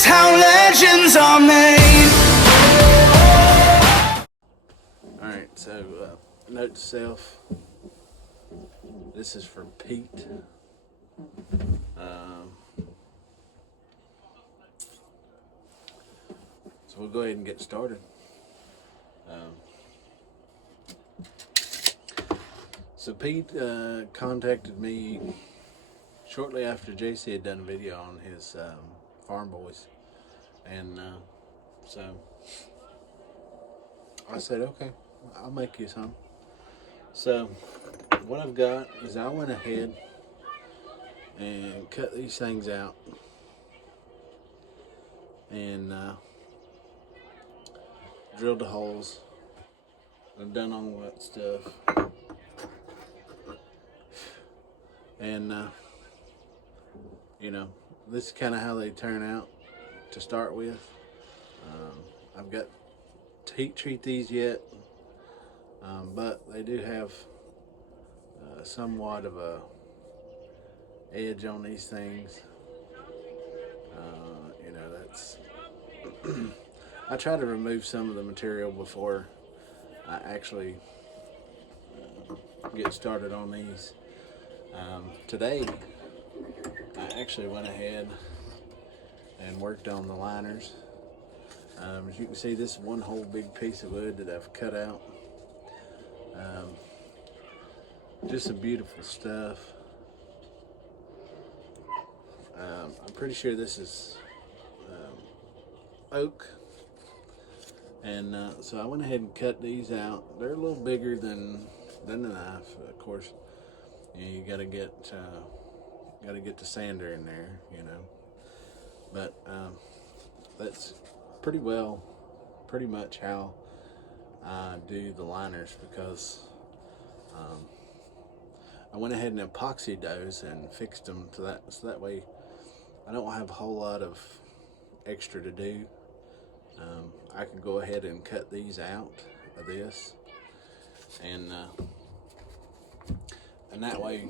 is how legends are made. Alright, so note to self, this is for Pete. So we'll go ahead and get started. So Pete contacted me shortly after JC had done a video on his Farm Boys, and so I said, okay, I'll make you some. So what I've got is I went ahead and cut these things out and drilled the holes. I've done all that stuff, and you know, this is kind of how they turn out to start with. I've got to heat treat these yet, but they do have somewhat of a edge on these things. You know, that's I try to remove some of the material before I actually get started on these. Today I actually went ahead and worked on the liners. As you can see, this is one whole big piece of wood that I've cut out. Just some beautiful stuff. I'm pretty sure this is oak, and so I went ahead and cut these out. They're a little bigger than the knife, of course. You gotta get the sander in there, you know. But that's pretty much how I do the liners, because I went ahead and epoxied those and fixed them to that, so that way I don't have a whole lot of extra to do. I can go ahead and cut these out of this, and that way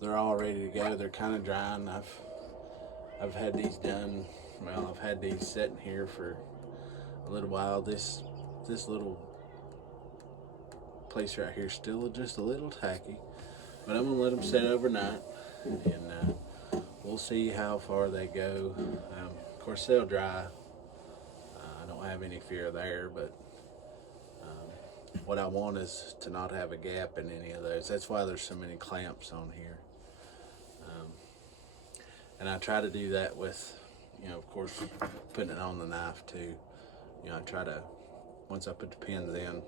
they're all ready to go. They're kind of dry, and I've had these done. Well, I've had these sitting here for a little while. This little place right here is still just a little tacky, but I'm gonna let them sit overnight, and we'll see how far they go. Of course, they'll dry. I don't have any fear there, but what I want is to not have a gap in any of those. That's why there's so many clamps on here. And I try to do that with, you know, of course, putting it on the knife too. You know, I try to, once I put the pins in,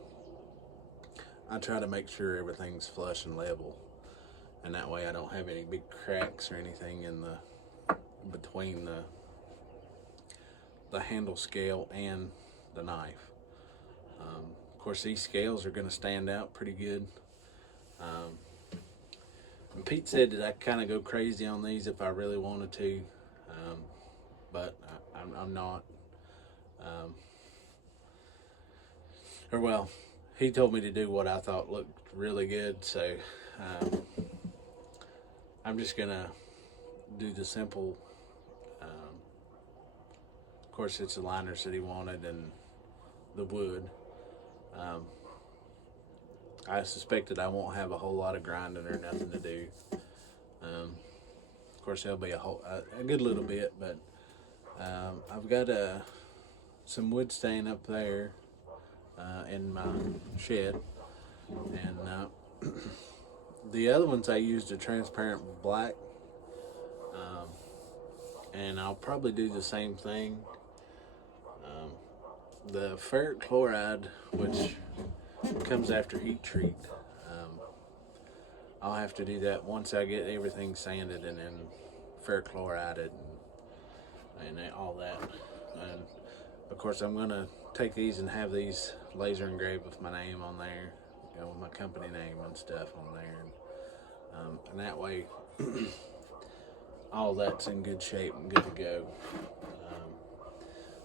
I try to make sure everything's flush and level, and that way I don't have any big cracks or anything in between the handle scale and the knife. Of course, these scales are going to stand out pretty good. And Pete said that I kind of go crazy on these if I really wanted to, but I'm not. Or well, he told me to do what I thought looked really good, so I'm just gonna do the simple. Of course, it's the liners that he wanted and the wood. I suspected I won't have a whole lot of grinding or nothing to do. Of course, there'll be a good little bit, but I've got some wood stain up there in my shed, and the other ones I used a transparent black, and I'll probably do the same thing. The ferric chloride, which comes after heat treat, I'll have to do that once I get everything sanded and then ferric chlorided and all that. And of course, I'm gonna take these and have these laser engraved with my name on there, you know, with my company name and stuff on there, and that way all that's in good shape and good to go.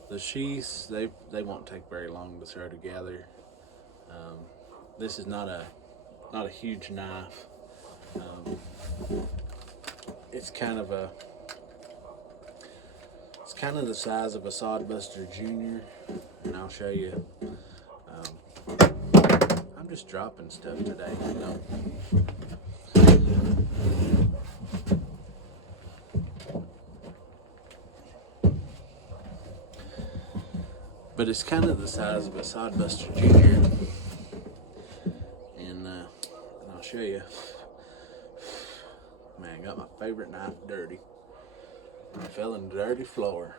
The sheaths, they won't take very long to throw together. This is not a huge knife. It's kind of It's kind of the size of a Sodbuster Junior, and I'll show you. I'm just dropping stuff today, you know. But it's kind of the size of a Sodbuster Junior, and I'll show you. Man, I got my favorite knife dirty. I fell in the dirty floor.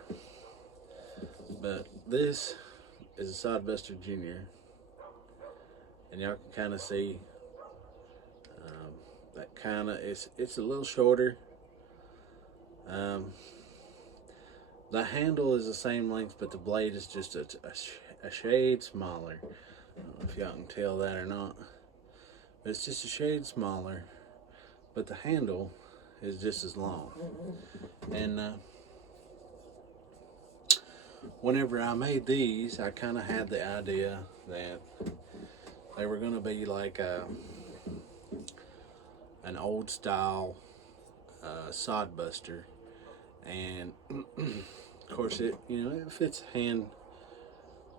But this is a Sodbuster Junior, and y'all can kind of see that kind of it's a little shorter. The handle is the same length, but the blade is just a shade smaller. I don't know if y'all can tell that or not, but it's just a shade smaller, but the handle is just as long. And whenever I made these, I kind of had the idea that they were going to be like an old style Sodbuster, and of course it fits hand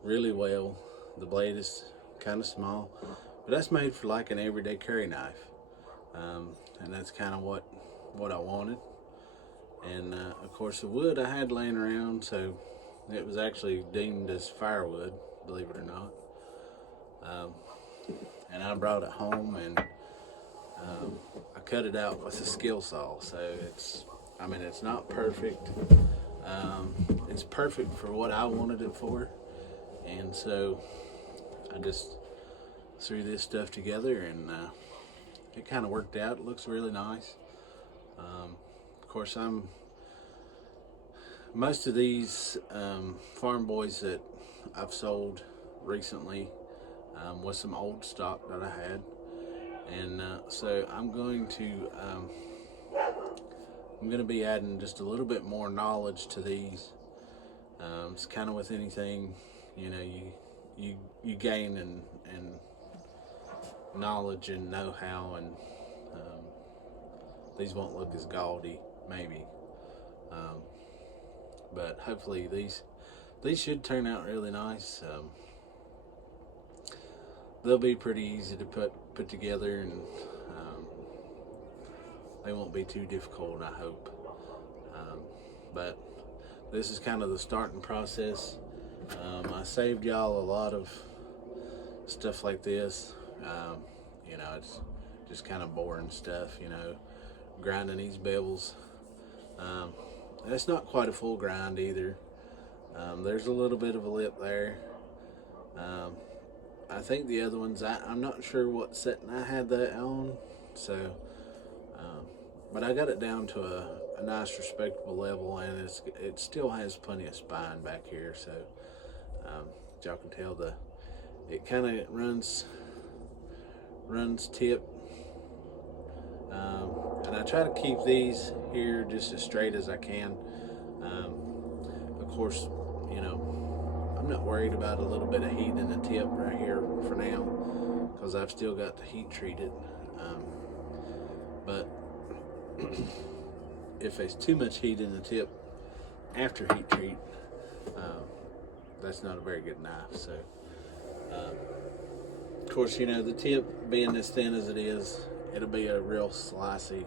really well. The blade is kind of small, but that's made for like an everyday carry knife, and that's kind of what I wanted. And of course the wood I had laying around, so it was actually deemed as firewood, believe it or not. And I brought it home, and I cut it out with a skill saw. So it's not perfect. It's perfect for what I wanted it for, and so I just threw this stuff together, and it kind of worked out. It looks really nice. Of course, most of these Farm Boys that I've sold recently was some old stock that I had, and so I'm going to be adding just a little bit more knowledge to these. It's kind of with anything, you gain and knowledge and know-how, and these won't look as gaudy, maybe, but hopefully these should turn out really nice. They'll be pretty easy to put together, and they won't be too difficult, I hope. But this is kind of the starting process. I saved y'all a lot of stuff like this. It's just kind of boring stuff, grinding these bevels. It's not quite a full grind either. There's a little bit of a lip there. I think the other ones, I'm not sure what setting I had that on, so but I got it down to a nice respectable level, and it still has plenty of spine back here, so y'all can tell it kind of runs tip, and I try to keep these here just as straight as I can. Of course, I'm not worried about a little bit of heat in the tip right here for now, because I've still got the heat treated. But if there's too much heat in the tip after heat treat, that's not a very good knife. So, of course, the tip being as thin as it is, it'll be a real slicey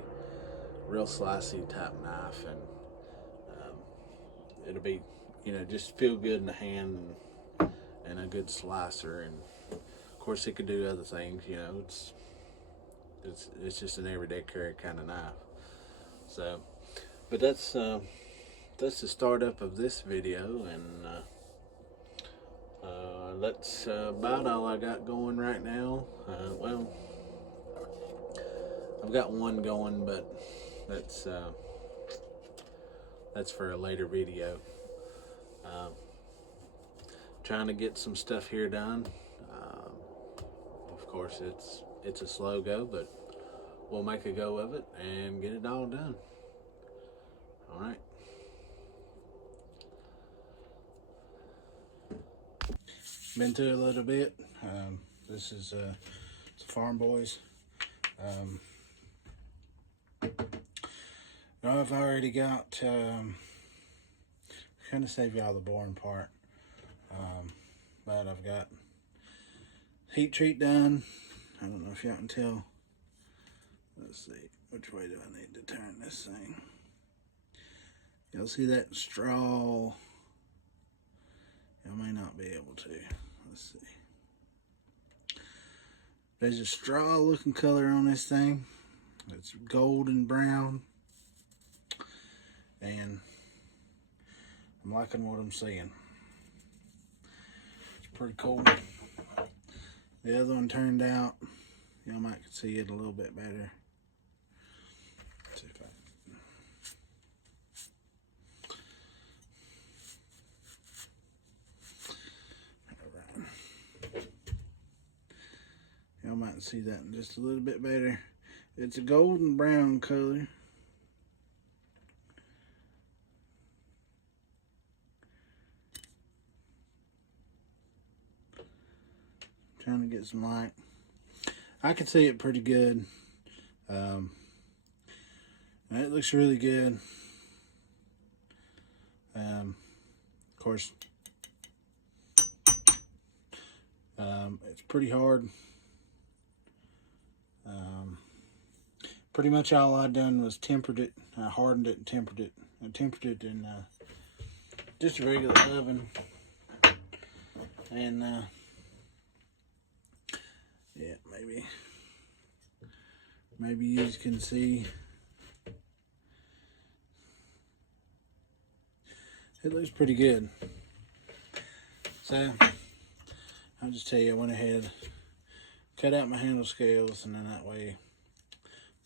type knife, and it'll be, just feel good in the hand, and a good slicer. And of course, it could do other things. It's just an everyday carry kind of knife. So, but that's the startup of this video, and that's about all I got going right now. Well, I've got one going, but that's for a later video. Trying to get some stuff here done. Of course, it's a slow go, but we'll make a go of it and get it all done. All right. Been to a little bit. This is it's Farm Boys. I've already got a kind of save y'all the boring part. But I've got heat treat done. I don't know if y'all can tell. Let's see, which way do I need to turn this thing? Y'all see that straw? Y'all may not be able to. Let's see. There's a straw looking color on this thing. It's gold and brown. And I'm liking what I'm seeing. It's pretty cool. The other one turned out, y'all might see it a little bit better. Let's see if Alright. Y'all might see that just a little bit better. It's a golden brown color. Trying to get some light. I can see it pretty good. It looks really good. Of course, it's pretty hard. Pretty much all I done was tempered it. I hardened it and tempered it. I tempered it in just a regular oven. And yeah, maybe you can see. It looks pretty good. So I'll just tell you, I went ahead, cut out my handle scales, and then that way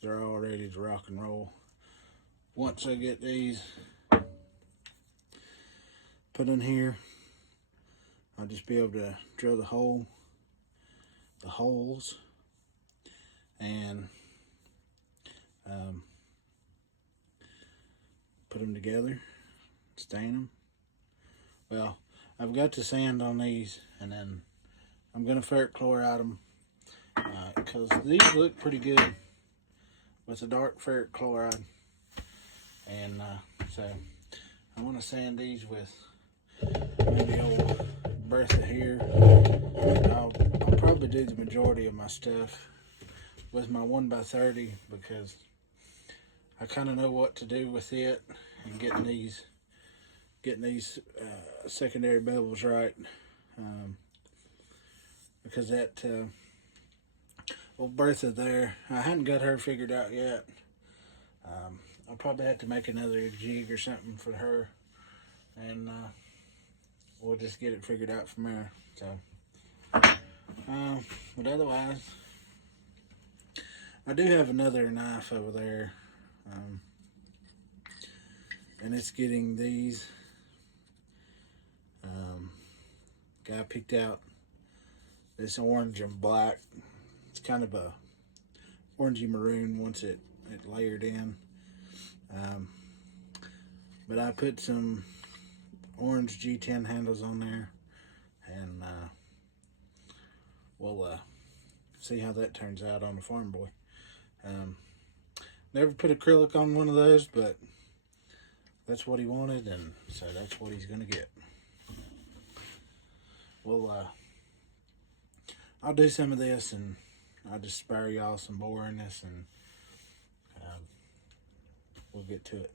they're all ready to rock and roll. Once I get these put in here, I'll just be able to drill the holes, and put them together, stain them. Well, I've got to sand on these, and then I'm gonna ferric chloride them because these look pretty good with the dark ferric chloride. And so I want to sand these with maybe old Bertha here. I'll probably do the majority of my stuff with my 1x30 because I kind of know what to do with it and getting these secondary bevels right. Because that old Bertha there, I hadn't got her figured out yet. I'll probably have to make another jig or something for her, and we'll just get it figured out from there. So, but otherwise, I do have another knife over there, and it's getting these. Guy picked out this orange and black. It's kind of a orangey maroon once it layered in. But I put some orange G10 handles on there, and we'll see how that turns out on the Farm Boy. Never put acrylic on one of those, but that's what he wanted, and so that's what he's gonna get. I'll do some of this, and I'll just spare y'all some boringness, and we'll get to it.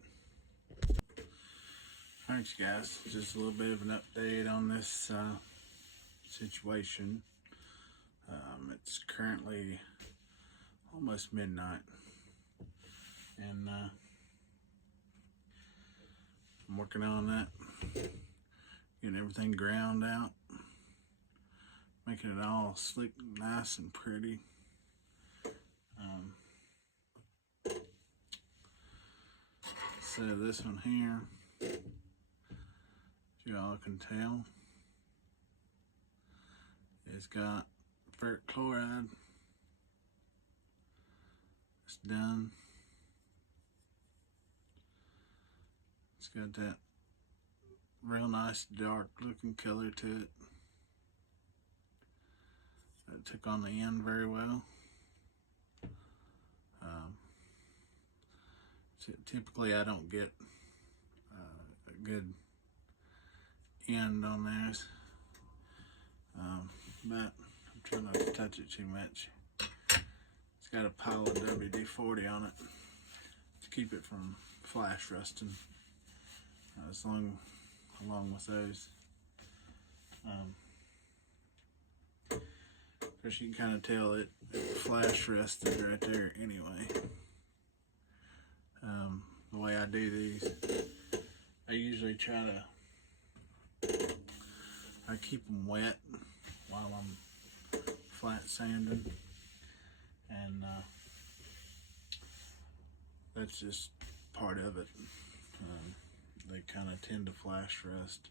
Thanks, guys. Just a little bit of an update on this situation. It's currently almost midnight, and I'm working on that, getting everything ground out, making it all slick, nice, and pretty. So this one here, if y'all can tell, it's got ferric chloride. It's done. It's got that real nice dark looking color to it. It took on the end very well. Typically I don't get a good end on those. But I'm trying not to touch it too much. It's got a pile of WD-40 on it to keep it from flash rusting. Along with those. Because you can kind of tell it flash rusted right there anyway. The way I do these, I usually try to, I keep them wet while I'm flat sanding, and that's just part of it. They kind of tend to flash rust,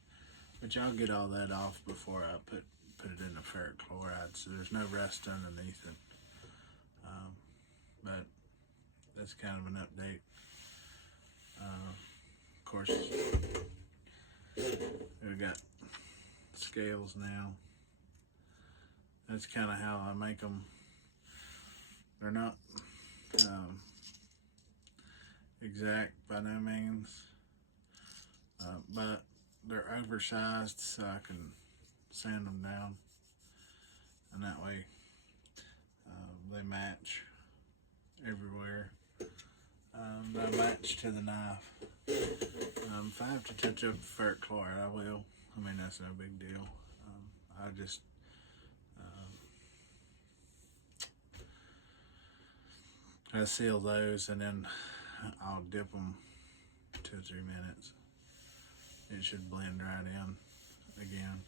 but y'all get all that off before I put it in the ferric chloride, so there's no rust underneath it. But that's kind of an update. Of course, we've got scales now. That's kind of how I make them. They're not exact by no means, but they're oversized so I can sand them down, and that way they match everywhere. They match to the knife. If I have to touch up the ferric chloride, I will. I mean, that's no big deal. I just I seal those, and then I'll dip them 2 or 3 minutes. It should blend right in again.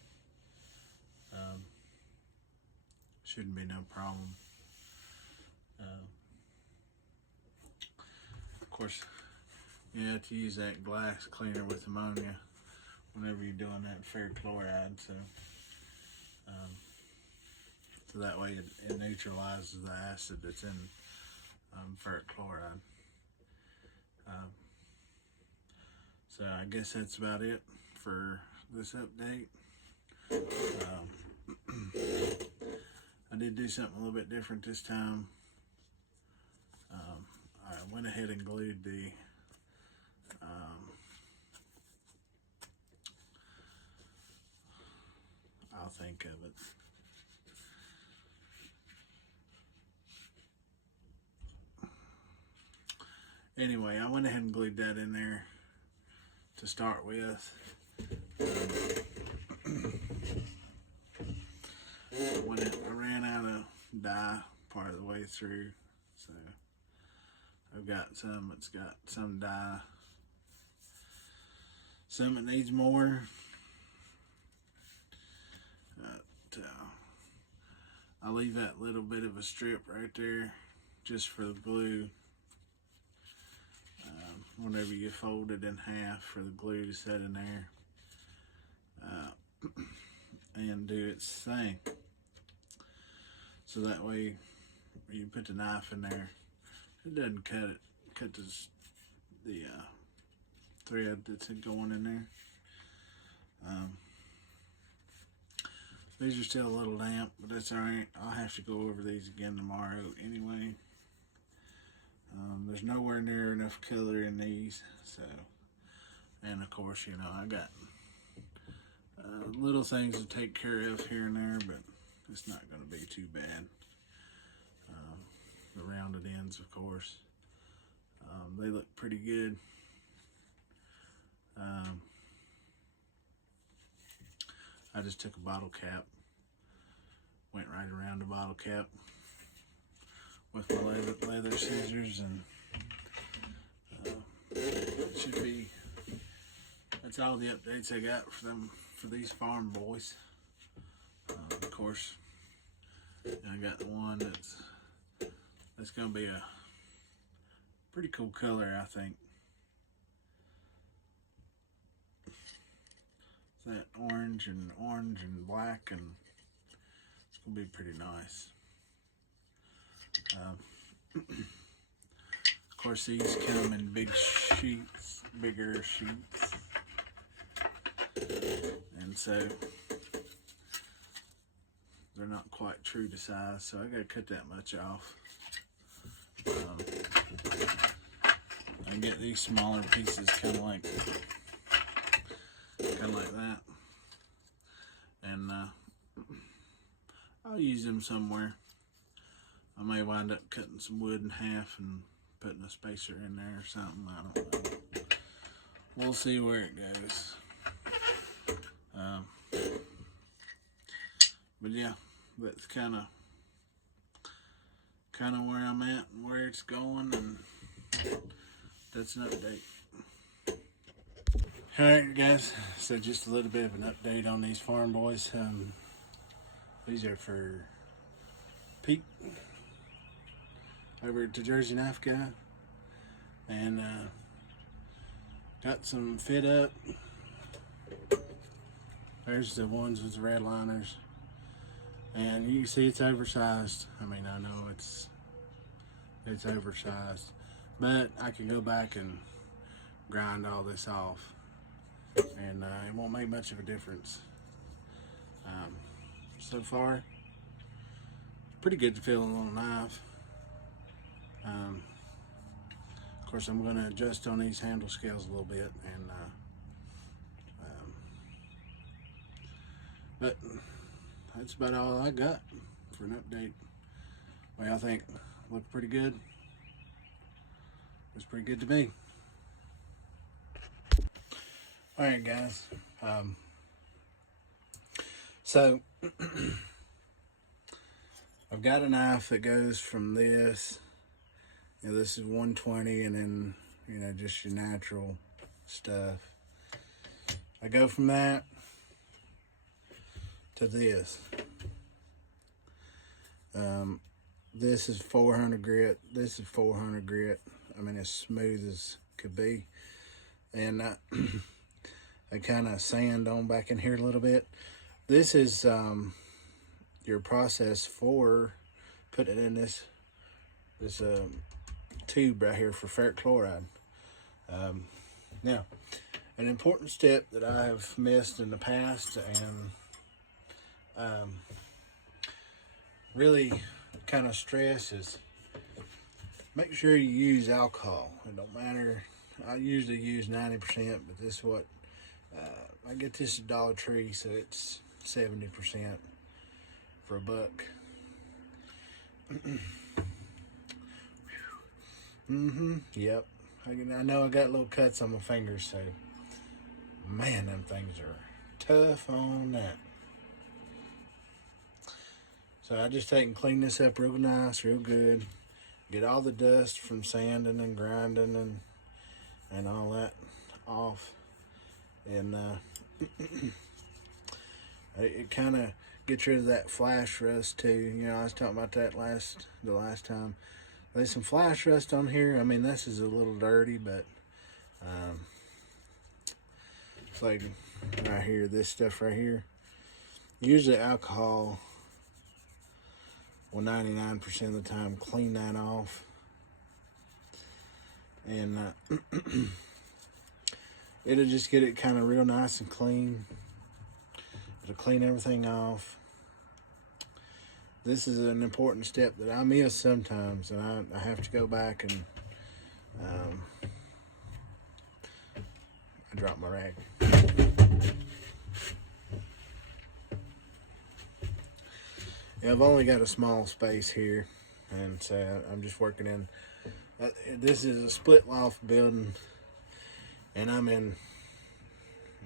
Shouldn't be no problem. Of course, you have to use that glass cleaner with ammonia whenever you're doing that ferric chloride, so that way it neutralizes the acid that's in ferric chloride. So I guess that's about it for this update. I did do something a little bit different this time. I went ahead and glued the I'll think of it. Anyway, I went ahead and glued that in there to start with. When I ran out of dye part of the way through, so I've got some that's got some dye, some that needs more. I'll leave that little bit of a strip right there just for the glue. Whenever you fold it in half for the glue to set in there and do its thing. So that way you put the knife in there, it doesn't cut the thread that's going in there. These are still a little damp, but that's alright. I'll have to go over these again tomorrow anyway. There's nowhere near enough color in these, so, and of course, you know, I got little things to take care of here and there, but it's not going to be too bad. The rounded ends, of course, they look pretty good. I just took a bottle cap, went right around the bottle cap with my leather scissors, and it should be, that's all the updates I got for these farm boys. Of course, I got the one that's gonna be a pretty cool color, I think. It's that orange and black, and it's gonna be pretty nice. Of course, these come in big sheets, bigger sheets, and so they're not quite true to size, so I gotta cut that much off. I get these smaller pieces kind of like that, and I'll use them somewhere. I may wind up cutting some wood in half and putting a spacer in there or something. I don't know. We'll see where it goes. But yeah, that's kind of where I'm at and where it's going, and that's an update. Alright guys, so just a little bit of an update on these farm boys. These are for Pete over at the Jersey Knife Guy, and got some fit up. There's the ones with the red liners, and you can see it's oversized. I mean, I know it's oversized, but I can go back and grind all this off, and it won't make much of a difference. So far, pretty good to feel on a little knife. Of course, I'm going to adjust on these handle scales a little bit, and but that's about all I got for an update. What y'all think? Looked pretty good. Looks pretty good to me. All right, guys. So I've got a knife that goes from this. You know, this is 120, and then, you know, just your natural stuff. I go from that to this. This is 400 grit. This is 400 grit. I mean, as smooth as could be. And I kind of sand on back in here a little bit. This is your process for putting it in this tube right here for ferric chloride. Now, an important step that I have missed in the past, and really kind of stress, is make sure you use alcohol. It don't matter. I usually use 90%, but this is what I get this at Dollar Tree, so it's 70% for $1. Yep. I know I got little cuts on my fingers, so man, them things are tough on that. So I just take and clean this up real nice, real good. Get all the dust from sanding and grinding and all that off. And it kind of gets rid of that flash rust too. You know, I was talking about that the last time. There's some flash rust on here. I mean, this is a little dirty, but it's like right here, this stuff right here. Usually alcohol will 99% of the time clean that off. And it'll just get it kind of real nice and clean. It'll clean everything off. This is an important step that I miss sometimes, and I have to go back and I dropped my rag. Yeah, I've only got a small space here, and so I'm just working in. This is a split loft building, and I'm in,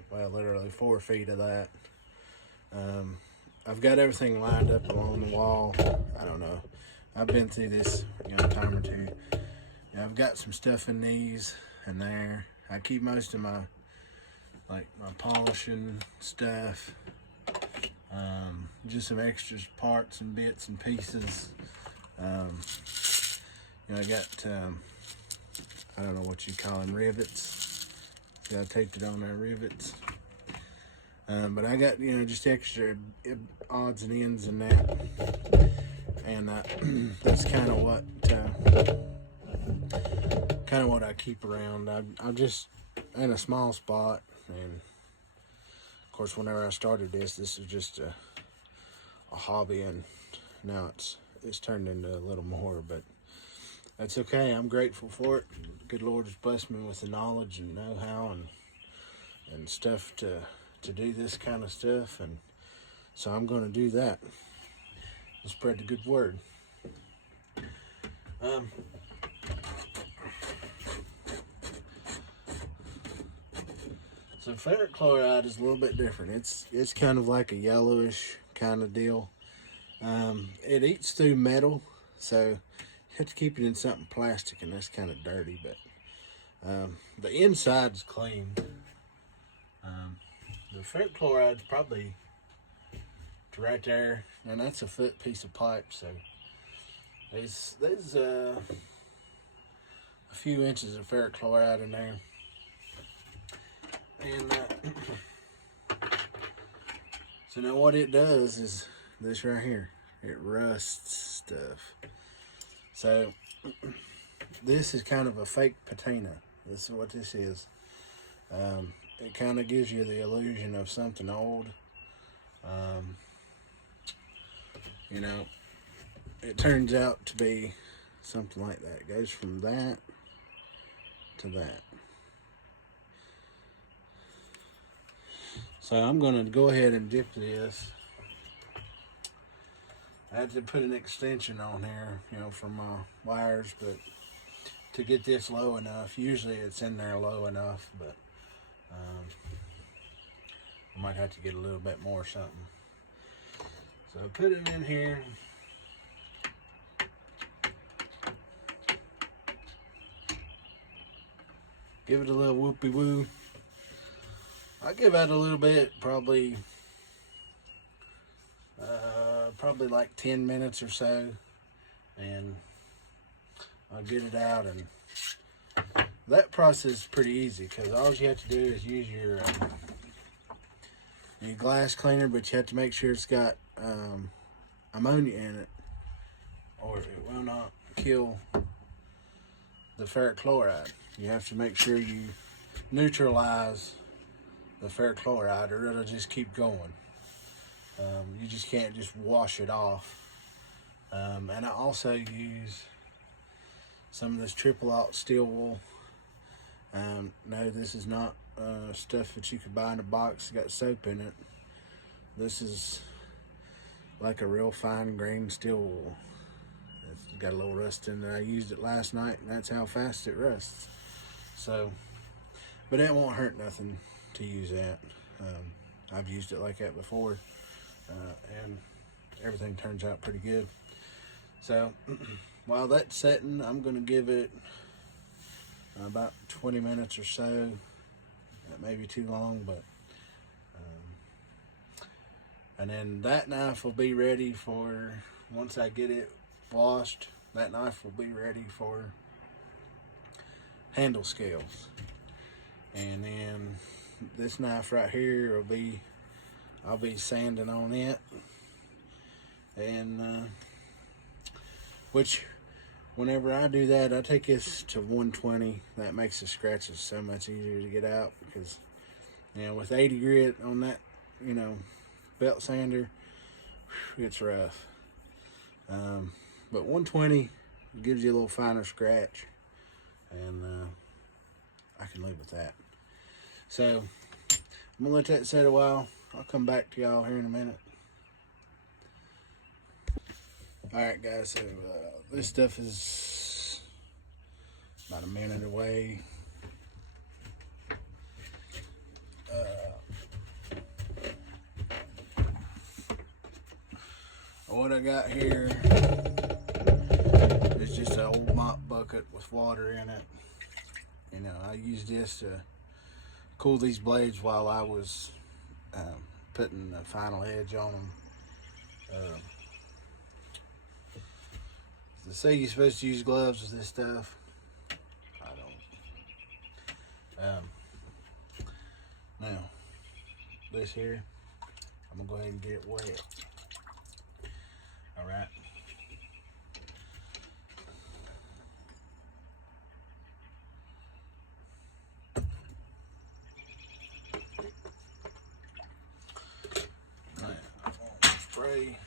well, literally 4 feet of that. I've got everything lined up along the wall. I don't know. I've been through this, you know, a time or two. Yeah, I've got some stuff in these and there. I keep most of my, like, my polishing stuff. Just some extra parts and bits and pieces. You know, I got, I don't know what you call them, rivets. See, I taped it on there, rivets. But I got, you know, just extra odds and ends in that, and that's kind of what I keep around. I'm just in a small spot, and of course, whenever I started this was just a hobby, and now it's turned into a little more, but that's okay. I'm grateful for it. Good Lord has blessed me with the knowledge and know-how and stuff to do this kind of stuff, and So I'm going to do that. We'll spread the good word. So ferric chloride is a little bit different. It's kind of like a yellowish kind of deal. It eats through metal, so you have to keep it in something plastic, and that's kind of dirty. But the inside's clean. The ferric chloride's probably right there, and that's a foot piece of pipe. So there's a few inches of ferric chloride in there. And so now what it does is this right here. It rusts stuff. So this is kind of a fake patina. This is what this is. It kind of gives you the illusion of something old. You know, it turns out to be something like that. It goes from that to that. So I'm going to go ahead and dip this. I had to put an extension on here, you know, for my wires, but to get this low enough, usually it's in there low enough, but I might have to get a little bit more or something. So put it in here. Give it a little whoopie woo. I'll give that a little bit, probably like 10 minutes or so, and I'll get it out. And that process is pretty easy because all you have to do is use your glass cleaner, but you have to make sure it's got ammonia in it, or it will not kill the ferric chloride. You have to make sure you neutralize the ferric chloride, or it'll just keep going. You just can't just wash it off. And I also use some of this triple aught steel wool. No, this is not stuff that you could buy in a box. It's got soap in it. This is like a real fine grained steel wool. It's got a little rust in it. I used it last night, and that's how fast it rusts. So, but it won't hurt nothing to use that. I've used it like that before, and everything turns out pretty good. So while that's setting, I'm going to give it about 20 minutes or so. That may be too long, but and then that knife will be ready for, once I get it washed, that knife will be ready for handle scales. And then this knife right here will be, I'll be sanding on it, and which whenever I do that, I take this to 120. That makes the scratches so much easier to get out, because, you know, with 80 grit on that, you know, belt sander, it's rough. But 120 gives you a little finer scratch, and I can live with that. So I'm gonna let that set a while. I'll come back to y'all here in a minute. All right, guys, so this stuff is about a minute away. What I got here is just an old mop bucket with water in it. You know, I used this to cool these blades while I was putting the final edge on them. They say you're supposed to use gloves with this stuff. I don't. Now, this here, I'm gonna go ahead and get it wet. All right. Spray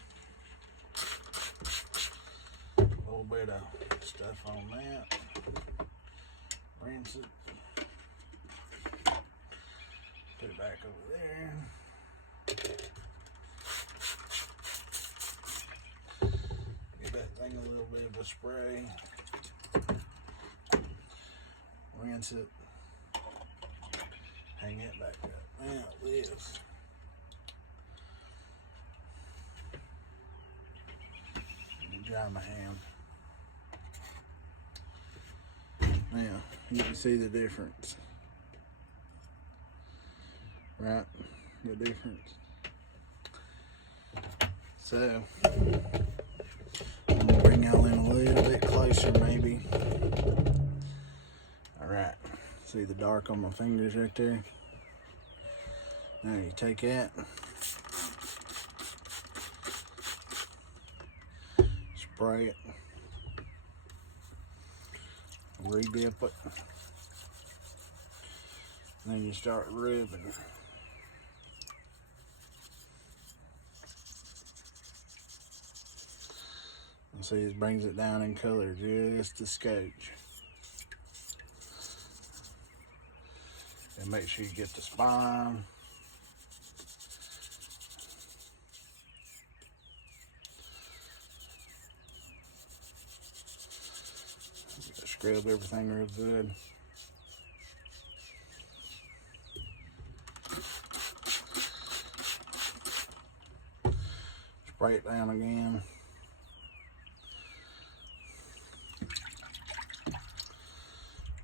a little bit of stuff on that, rinse it, put it back over there. thing a little bit of a spray. Rinse it. Hang it back up. Now this. Dry my hand. Now you can see the difference. Right? The difference. So I'm gonna bring y'all in a little bit closer maybe. Alright. See the dark on my fingers right there? Now you take that, spray it, re-dip it, then you start rubbing. And see, it brings it down in color just a scotch. And make sure you get the spine. Scrub everything real good. Spray it down again.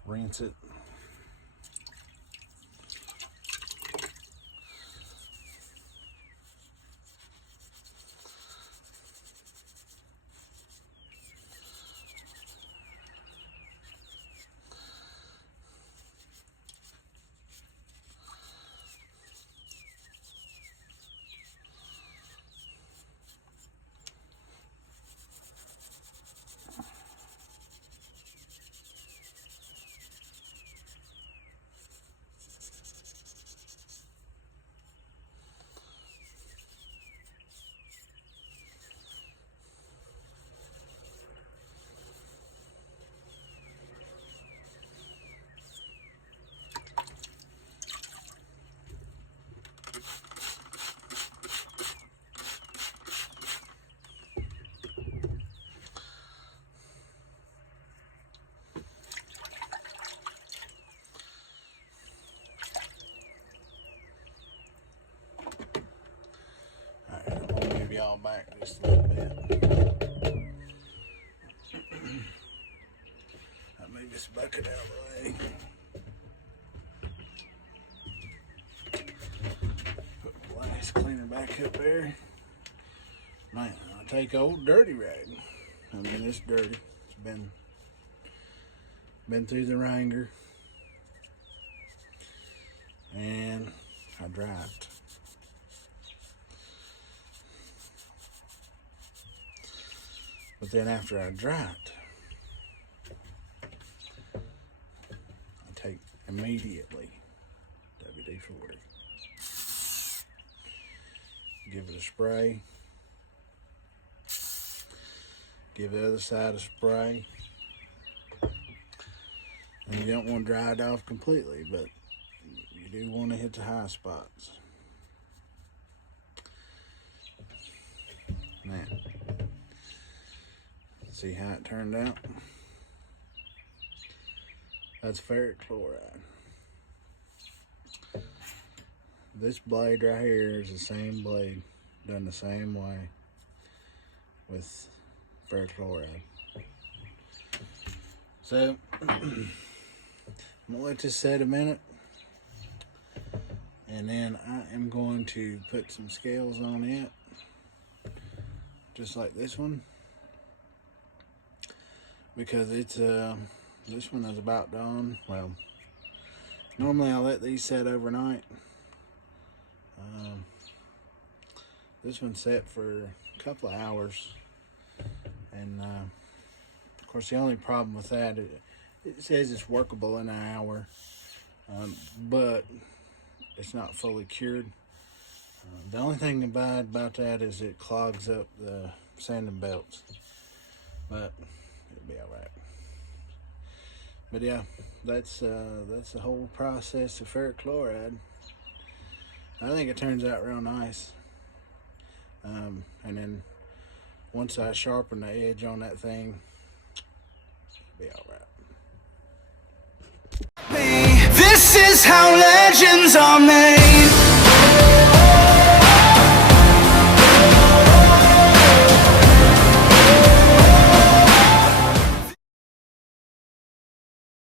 Rinse it. Y'all back just a little bit. I'll move this bucket out of the way. Put my glass cleaner back up there. Now I take old dirty rag. I mean, it's dirty. It's been through the wringer, and I dry it. But then after I dry it, I take immediately WD-40. Give it a spray. Give the other side a spray. And you don't want to dry it off completely, but you do want to hit the high spots. Now, see how it turned out? That's ferric chloride. This blade right here is the same blade, done the same way with ferric chloride. So, I'm gonna let this set a minute, and then I am going to put some scales on it, just like this one. Because it's this one is about done. Well, normally I let these set overnight. This one's set for a couple of hours, and of course the only problem with that, it says it's workable in an hour, but it's not fully cured. The only thing bad about that is it clogs up the sanding belts, but be all right. But yeah, that's the whole process of ferric chloride. I think it turns out real nice. And then once I sharpen the edge on that thing, it'll be all right. This is how legends are made.